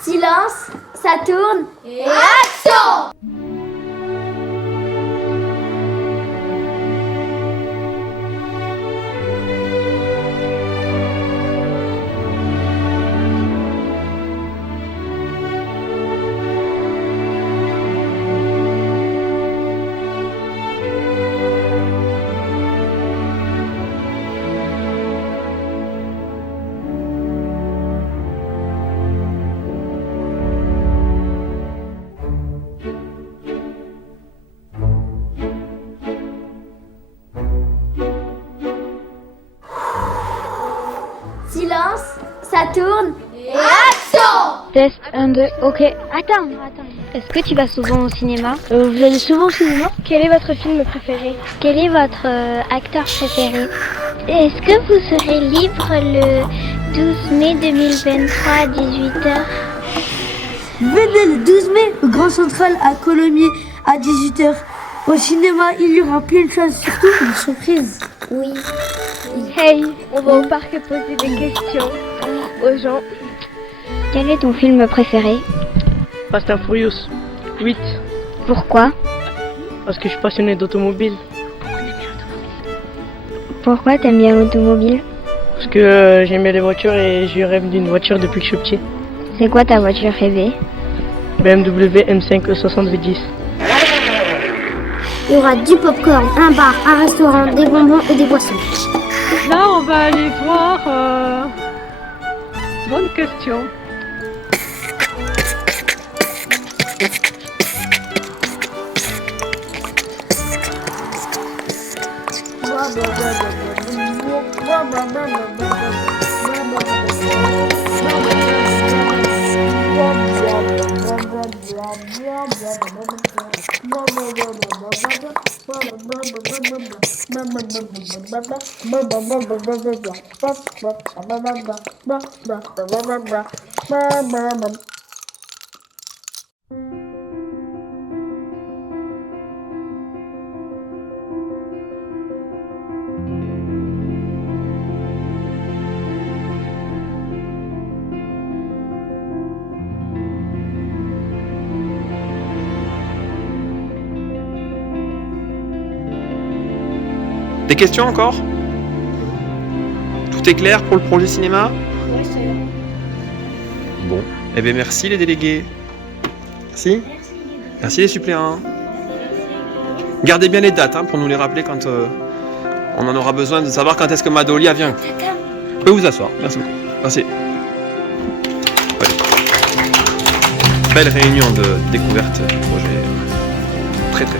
Silence, ça tourne et action! Silence, ça tourne et action! Test 1, 2, ok. Attends. Est-ce que tu vas souvent au cinéma? Vous allez souvent au cinéma? Quel est votre film préféré? Quel est votre acteur préféré? Est-ce que vous serez libre le 12 mai 2023 à 18h? Venez le 12 mai au Grand Central à Colomiers à 18h. Au cinéma, il y aura plein de choses, surtout une surprise. Oui. Hey, on va au parc poser des questions aux gens. Quel est ton film préféré? Fast and Furious 8. Pourquoi? Parce que je suis passionné d'automobile. Pourquoi t'aimes bien l'automobile? Parce que j'aimais les voitures et je rêve d'une voiture depuis que je suis petit. C'est quoi ta voiture rêvée? BMW M5 60 V10. Il y aura du popcorn, un bar, un restaurant, des bonbons et des boissons. Là, on va aller voir... Bonne question. Des questions encore? Tout est clair pour le projet cinéma? Oui, c'est vrai. Bon, eh bien merci les délégués. Merci. Merci les suppléants. Gardez bien les dates pour nous les rappeler quand on en aura besoin de savoir quand est-ce que Madolia vient. Vous pouvez vous asseoir, merci beaucoup. Merci. Ouais. Belle réunion de découverte du projet. Très très.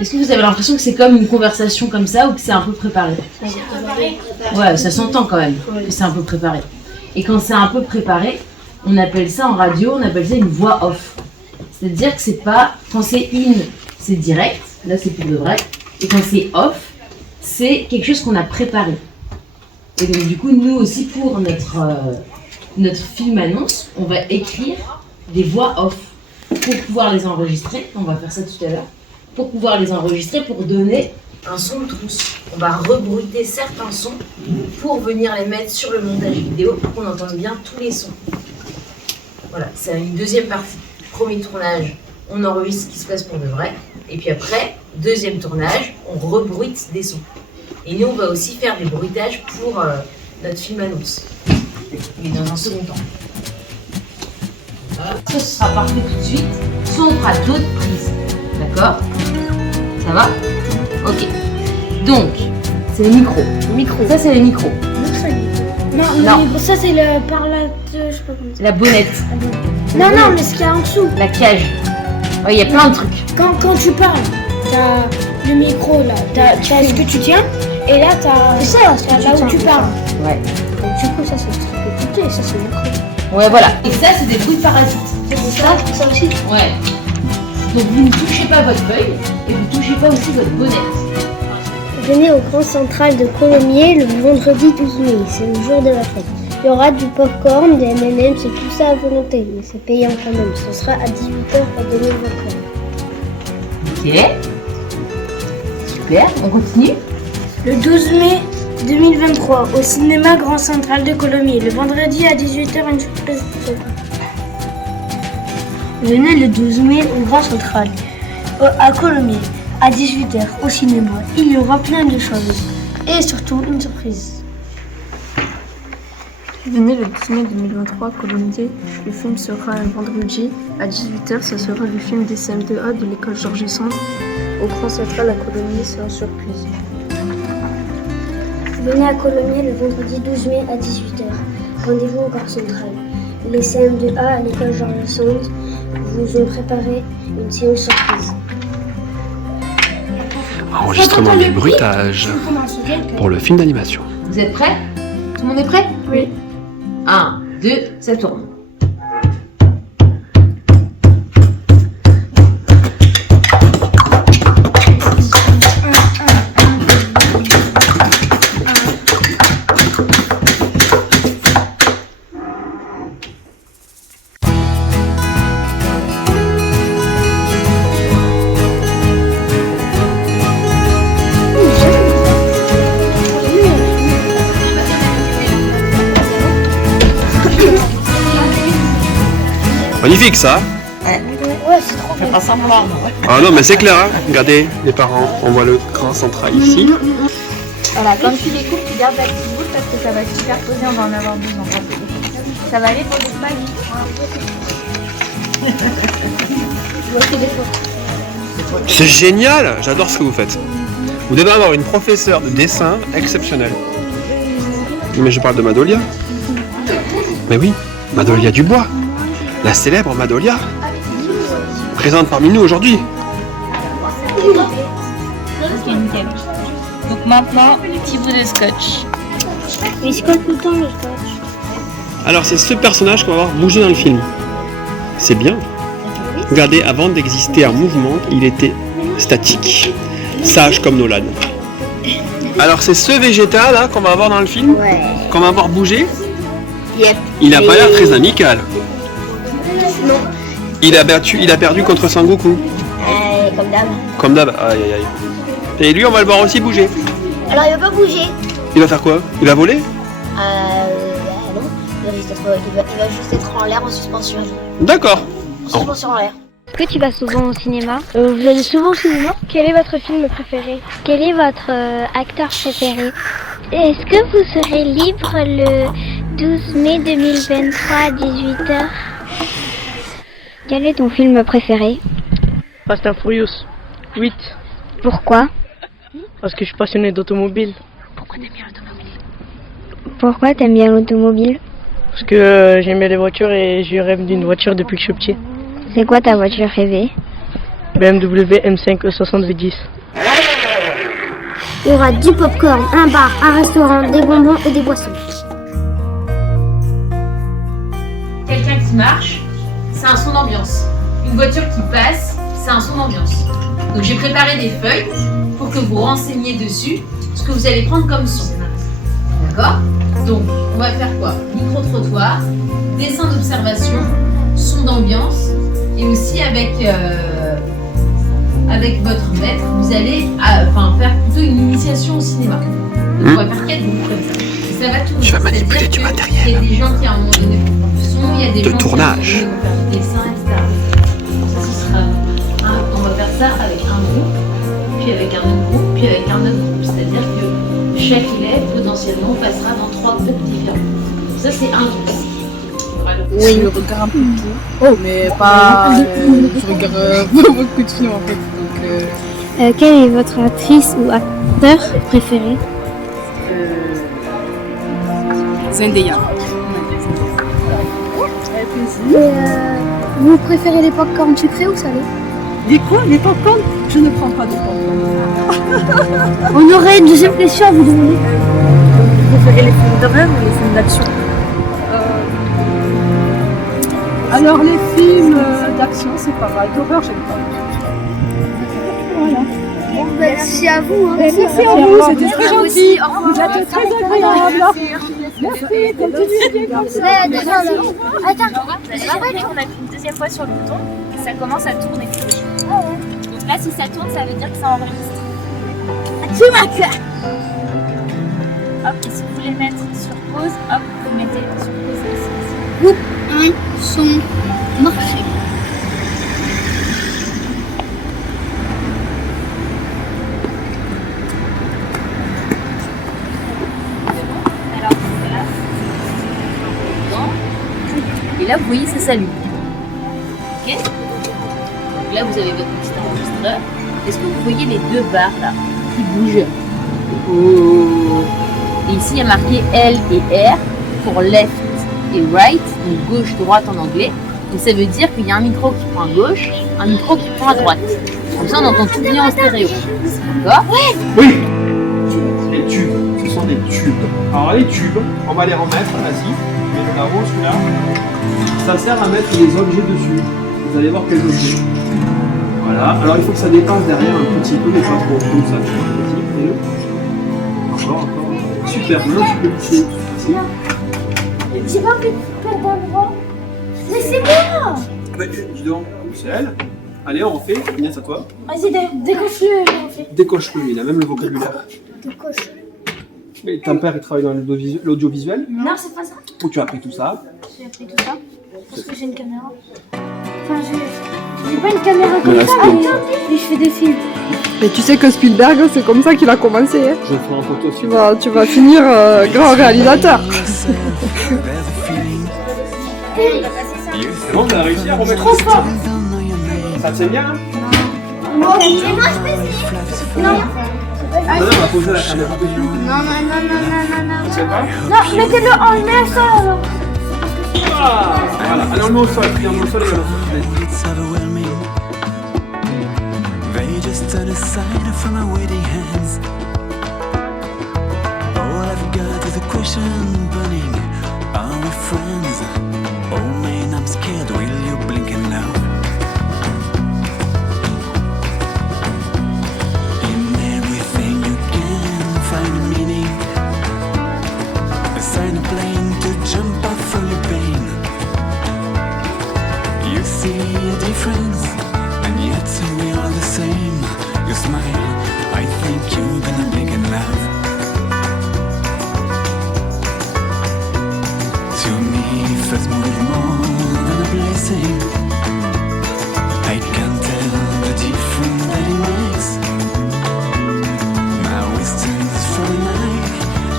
Est-ce que vous avez l'impression que c'est comme une conversation comme ça ou que c'est un peu préparé? Ouais, ça s'entend quand même que c'est un peu préparé. Et quand c'est un peu préparé, on appelle ça en radio, on appelle ça une voix off. C'est-à-dire que c'est pas, quand c'est in, c'est direct, là c'est pour de vrai, et quand c'est off, c'est quelque chose qu'on a préparé. Et donc du coup, nous aussi pour notre film annonce, on va écrire des voix off pour pouvoir les enregistrer, on va faire ça tout à l'heure. Pour pouvoir les enregistrer, pour donner un son de trousse. On va rebruiter certains sons pour venir les mettre sur le montage vidéo pour qu'on entende bien tous les sons. Voilà, c'est une deuxième partie. Premier tournage, on enregistre ce qui se passe pour de vrai. Et puis après, deuxième tournage, on rebruite des sons. Et nous, on va aussi faire des bruitages pour notre film annonce. Mais dans un second temps. Voilà. Soit ce sera parfait tout de suite, soit on fera d'autres prises. D'accord? Ça va? Ok. Donc, c'est les micros. Ça, c'est les micros. Non, Non. mais ça c'est le parlateur, je sais pas comment ça. La bonnette. Non, mais ce qu'il y a en dessous. La cage. Ouais, il y a plein de trucs. Quand tu parles, t'as le micro là, t'as ce que tu tiens, et là t'as là où tu parles. Ouais. Donc, du coup, ça c'est le truc écouté, ça c'est le micro. Ouais, voilà. Et ça, c'est des bruits de parasites. Ça aussi. Ouais. Donc vous ne touchez pas votre feuille et vous ne touchez pas aussi votre bonnette. Venez au Grand Central de Colomiers le vendredi 12 mai, c'est le jour de la fête. Il y aura du popcorn, des M&M, c'est tout ça à volonté, mais c'est payant quand même. Ce sera à 18h à 20h. Ok. Super, on continue. Le 12 mai 2023, au cinéma Grand Central de Colomiers, le vendredi à 18h, une surprise. Venez le 12 mai au Grand Central, à Colomiers, à 18h au cinéma. Il y aura plein de choses et surtout une surprise. Venez le 12 mai 2023 à Colomiers. Le film sera un vendredi à 18h. Ce sera le film des CM2A de l'école Georges Sand. Au Grand Central à Colomiers, c'est en surprise. Venez à Colomiers le vendredi 12 mai à 18h. Rendez-vous au Grand Central. Les CM2A à l'école Georges Sand vous ont préparé une séance surprise. Enregistrement des bruitages pour le film d'animation. Vous êtes prêts? Tout le monde est prêt? Oui. 1, 2, ça tourne. Magnifique ça. Ouais, c'est trop bien. Ah non mais c'est clair, hein. Regardez les parents, on voit le Grand Central ici. Voilà, quand tu les coupes, tu gardes la petite boule parce que ça va se superposer, on va en avoir besoin. Ça va aller pour les magiques. C'est génial, j'adore ce que vous faites. Vous devez avoir une professeure de dessin exceptionnelle. Mais je parle de Madolia. Mais oui, Madolia Dubois, la célèbre Madolia, présente parmi nous aujourd'hui. Donc maintenant, petit bout de scotch. Mais c'est quoi tout le temps le scotch? Alors c'est ce personnage qu'on va voir bouger dans le film. C'est bien. Regardez, avant d'exister en mouvement, il était statique, sage comme Nolan. Alors c'est ce végétal là qu'on va voir dans le film, qu'on va voir bouger. Yep. Il n'a pas l'air très amical. Non. Il a perdu contre Sangoku. Comme d'hab. Comme d'hab. Aïe aïe aïe. Et lui on va le voir aussi bouger. Alors il va pas bouger. Il va faire quoi? Il va voler? Non. Il va juste être en l'air en suspension. D'accord. En suspension en l'air. Est-ce que tu vas souvent au cinéma? Vous allez souvent au cinéma? Quel est votre film préféré? Quel est votre acteur préféré? Est-ce que vous serez libre le 12 mai 2023 à 18h? Quel est ton film préféré? Fast and Furious 8. Pourquoi? Parce que je suis passionné d'automobile. Pourquoi t'aimes bien l'automobile? Parce que j'aime bien les voitures et je rêve d'une voiture depuis que je suis petit. C'est quoi ta voiture rêvée? BMW M5 E60 V10. Il y aura du popcorn, un bar, un restaurant, des bonbons et des boissons. Quelqu'un qui marche, c'est un son d'ambiance. Une voiture qui passe, c'est un son d'ambiance. Donc j'ai préparé des feuilles pour que vous renseigniez dessus ce que vous allez prendre comme son. D'accord? Donc on va faire quoi? Micro-trottoir, dessin d'observation, son d'ambiance et aussi avec votre maître, vous allez faire plutôt une initiation au cinéma. Donc on va faire 4 groupes comme ça. Et ça va tourner. Tu vas manipuler du matériel. Il y a des gens qui à un moment donné vont faire du son, il y a des gens tournage. qui à un moment donné vont faire du dessin, etc. Ça, ce sera on va faire ça avec un groupe, puis avec un autre groupe, puis avec un autre groupe. C'est-à-dire que chaque élève potentiellement passera dans 3 groupes différents. Donc ça c'est un groupe. Oui, je regarde un peu tout. Oh, mais pas. Je regarde beaucoup de films en fait. Donc, Quelle est votre actrice ou acteur préféré? Zendaya. Vous préférez les popcorn sucrés ou salés? Les quoi? Les popcorn? Je ne prends pas de popcorn. On aurait une deuxième question à vous demander. Vous préférez les films d'horreur ou les films d'action? Alors les films d'action, c'est pas mal. D'horreur, j'aime pas. Voilà. Merci à vous. Hein. Merci à vous, c'était très gentil. Vous êtes très agréable. Merci, continuez comme ça. Attends. On appuie une deuxième fois sur le bouton et ça commence à tourner. Donc là, si ça tourne, ça veut dire que ça enregistre. Hop, et si vous voulez mettre sur pause, hop, vous mettez sur pause ici. Son marché. Alors, c'est là. Et là, vous voyez, ça s'allume. Ok? Donc là, vous avez votre petit enregistreur. Est-ce que vous voyez les deux barres là qui bougent? Oh. Et ici, il y a marqué L et R pour left et right, donc gauche, droite en anglais. Et ça veut dire qu'il y a un micro qui prend à gauche, un micro qui prend à droite. Comme ça, on entend tout bien en stéréo. D'accord? Oui. Les tubes, ce sont des tubes. Alors les tubes, on va les remettre, vas-y. Mets le haut, celui-là. Ça sert à mettre des objets dessus. Vous allez voir quels objets. Voilà. Alors il faut que ça dépasse derrière un petit peu, mais pas trop. Comme ça, tu vois, un petit. Encore. Super, maintenant tu peux glisser. Ici. J'ai pas envie de perdre un bras. Mais c'est moi. Bah, dis donc, c'est elle. Allez, on refait. Inès, à toi. Vas-y, décoche-le. Décoche-le, il a même le vocabulaire. Décoche. Mais ton père, il travaille dans l'audiovisuel. Non, c'est pas ça. Où tu as appris tout ça? J'ai appris tout ça parce que j'ai une caméra. Enfin, j'ai pas une caméra comme Mais ça, mais je fais des films. Et tu sais que Spielberg, c'est comme ça qu'il a commencé. Hein. Je ferai en photo aussi. Tu vas finir grand réalisateur. C'est bon, tu as réussi à remettre Trop fort. Ça te tient bien, hein? Moi, je peux. Non. On va poser la caméra dessus. Non. Tu sais pas? Non, mettez-le en l'air, ça alors. Ah, voilà, allez, on le met au sol. Puis on le met au sol et on le met. It's overwhelming. They just turn aside from my waiting hands. All I've got is a question burning. Are we friends? Oh man, I'm scared. Will you blink and now? In everything you can find a meaning. Assign a plane to jump off from your pain. You see a difference, and yet we are the same. You smile, I think you're gonna blink and laugh. To me, first move is more than a blessing. I can't tell the difference that it makes. Now we stand for a night,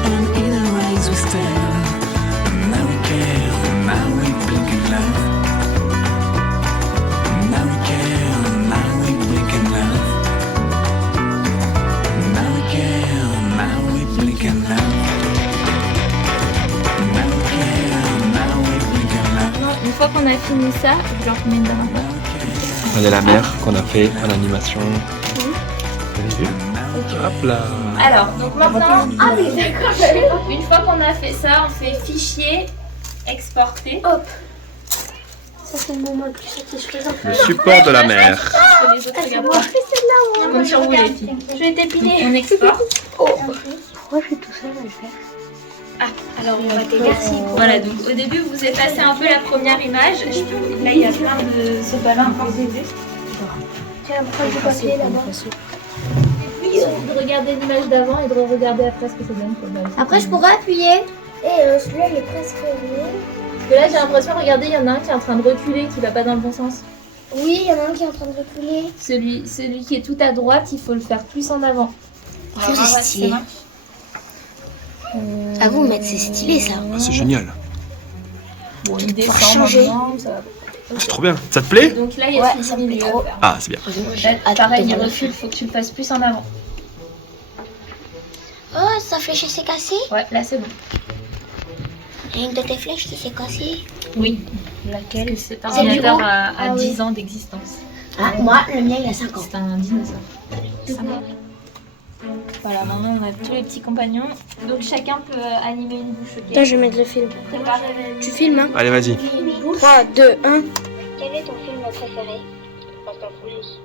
and in our eyes we stare. And now we care, and now we blink and laugh. Now we care, now we blink and laugh. Now we care, now we blink and laugh. Now we care, now we blink and laugh. Non, une fois qu'on a fini ça, je leur mets dedans. Regardez la mer qu'on a fait en animation. Vous avez vu? Hop là. Alors, donc maintenant, une fois qu'on a fait ça, on fait fichier, exporter. Hop. Ça, c'est le moment le plus satisfaisant. Le support de la mer. Parce que les autres regardent pas. Je compte sur vous les filles. Je vais t'épiner. On exporte. Pourquoi je suis tout seul à le faire? Ah, alors on va Merci. Voilà, donc au début vous effacez un peu la première image. Là il y a plein de ce ballon encore d'aider. Tiens, prends du papier là-bas. Il suffit de regarder l'image d'avant et de regarder après ce que ça donne. Après, je pourrais appuyer. Et celui-là, il est presque venu. Parce que là j'ai l'impression, regardez, il y en a un qui est en train de reculer, qui va pas dans le bon sens. Oui, il y en a un qui est en train de reculer. Celui qui est tout à droite, il faut le faire plus en avant. C'est stylé. À vous, mec, c'est stylé ça. Ah, c'est génial. Bon, il Pour descend changer. maintenant, ça va. C'est trop bien. Ça te plaît? Donc là il y a Ouais, celui ça du me plaît milieu. trop. Ah, c'est bien. Là, pareil, il recule, faut que tu le fasses plus en avant. Oh, sa flèche s'est cassée. Ouais, là c'est bon. Et une de tes flèches qui s'est cassée. Oui. Laquelle? Cet ordinateur bureau. a 10 oui. ans d'existence. Ah, moi, le mien, il a 5 ans. C'est un dinosaure. Voilà, maintenant on a tous les petits compagnons. Donc chacun peut animer une bouche. Ok. Là, je vais mettre le film. Préparez. Tu filmes, hein? Allez, vas-y. Une bouche. 3, 2, 1. Quel est ton film préféré? Fast and Furious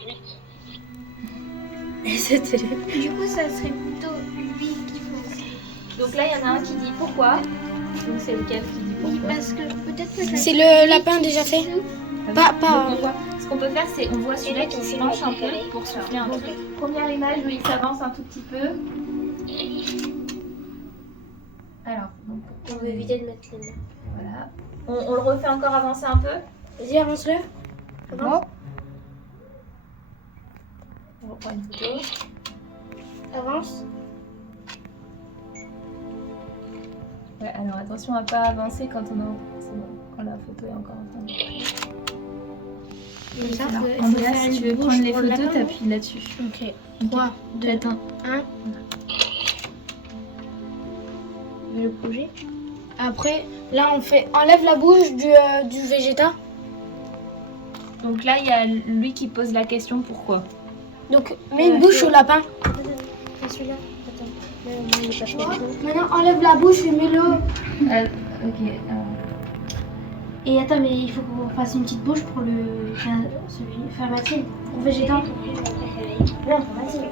8. Et c'était... Du coup, ça serait plutôt lui qui pose. Donc là, il y en a un qui dit pourquoi. Donc c'est lequel qui dit pourquoi? Parce que peut-être que C'est le lapin déjà fait. Pas... Donc, ce qu'on peut faire, c'est on voit celui-là qui se penche un peu pour souffler un truc. Première image où il s'avance un tout petit peu. Alors, donc, on va éviter de mettre les mains. voilà. On le refait encore avancer un peu. Vas-y, avance-le. Avance. On reprend une photo. Avance. Ouais, alors attention à pas avancer quand on a... c'est bon, quand la photo est encore en train de... Et ça, Alors, faut Andrea, faire si une tu veux bouche prendre les pour le photos, lapin. t'appuies là-dessus. Ok. 3, 2, 1. Je vais le bouger. Après, là, on fait... Enlève la bouche du végéta. Donc là, il y a lui qui pose la question pourquoi. Donc, mets une bouche au lapin. Fais celui-là. Attends. Mais au moins, il est pas chaud. Maintenant, enlève la bouche et mets-le... Ok, alors... Et attends, mais il faut qu'on fasse une petite bouche pour le... faire Mathilde. Pour végéta. Non, pour Mathilde.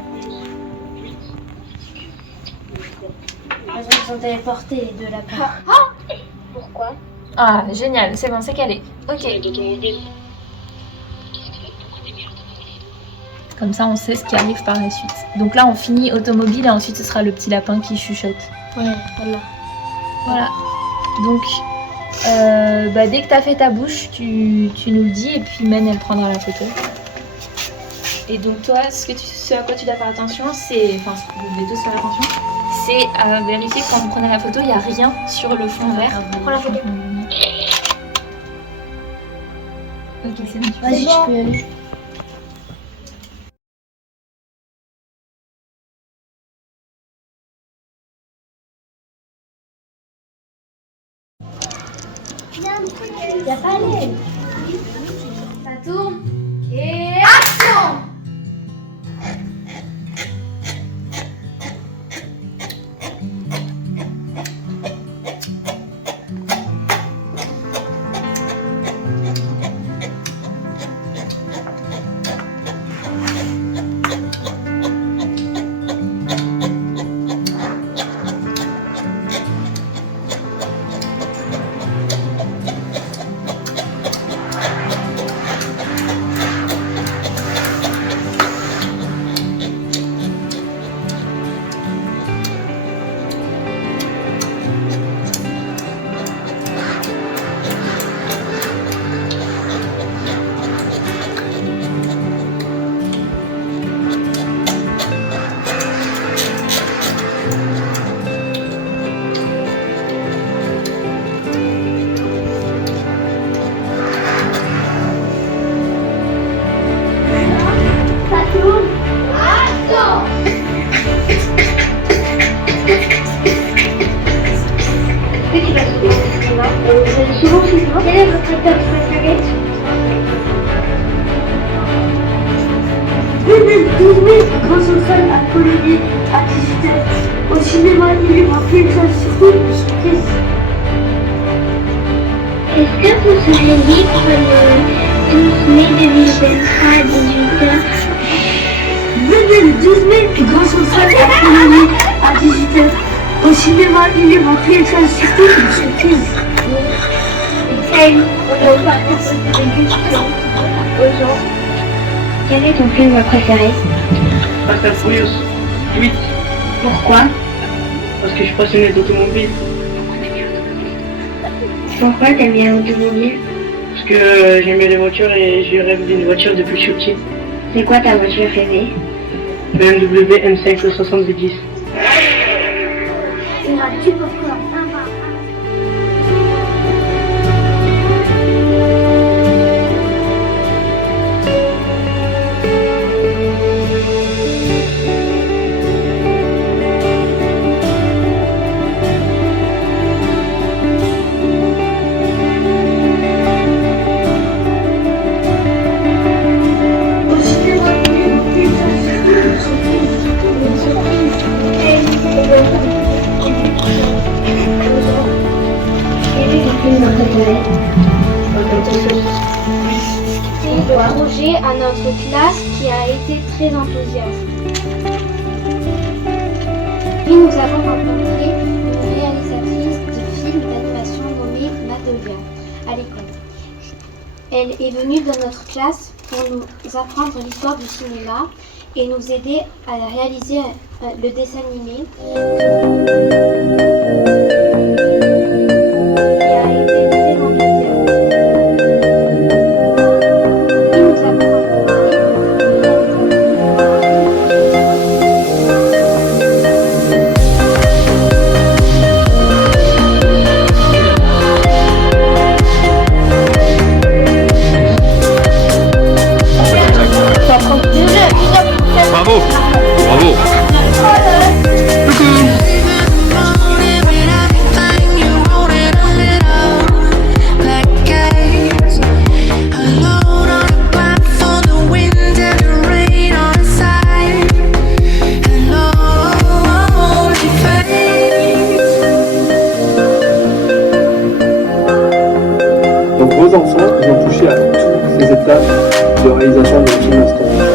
Elles sont téléportées, les deux lapins. Pourquoi? Ah, génial, c'est bon, c'est calé. Ok. Comme ça, on sait ce qui arrive par la suite. Donc là, on finit automobile et ensuite, ce sera le petit lapin qui chuchote. Ouais, voilà. Voilà. Donc, dès que tu as fait ta bouche, tu nous le dis et puis Men, elle prendra la photo. Et donc toi, ce à quoi tu dois faire attention, c'est... Enfin, vous devez tous faire attention. C'est vérifier que quand vous prenez la photo, il n'y a rien sur le fond vert. Prends la photo. Ok, c'est bon. Vas-y, tu peux y aller. Il n'y a pas aller. Ça tourne. Et action! Quel est votre acteur préféré? 12 mai, Grand Central à Colomiers à 18h. Au cinéma, il y aura plus de choses, surtout une surprise. Est-ce que vous serez libre le 12 mai 2023 à 18h? Venez le 12 mai, Grand Central à Colomiers à 18h. Au cinéma, il y aura plus de choses, surtout une surprise. On va poser des questions aux gens. Quel est ton film préféré? Fast and Furious 8. Pourquoi? Parce que je suis passionné d'automobile. Pourquoi t'aimes bien l'automobile? Parce que j'aime bien les voitures et je rêve d'une voiture depuis que je suis petit. C'est quoi ta voiture rêvée? BMW M5 7010. Il y aura du popcorn. Au cinéma, il y aura plus de choses, surtout une surprise. projet à notre classe qui a été très enthousiaste. Puis nous avons rencontré une réalisatrice de films d'animation nommée Nadolia à l'école. Elle est venue dans notre classe pour nous apprendre l'histoire du cinéma et nous aider à réaliser le dessin animé qui a été très enthousiaste. Puis nous avons rencontré Bravo! Bravo! Donc vos enfants, ils ont touché à toutes les étapes de réalisation de film instant.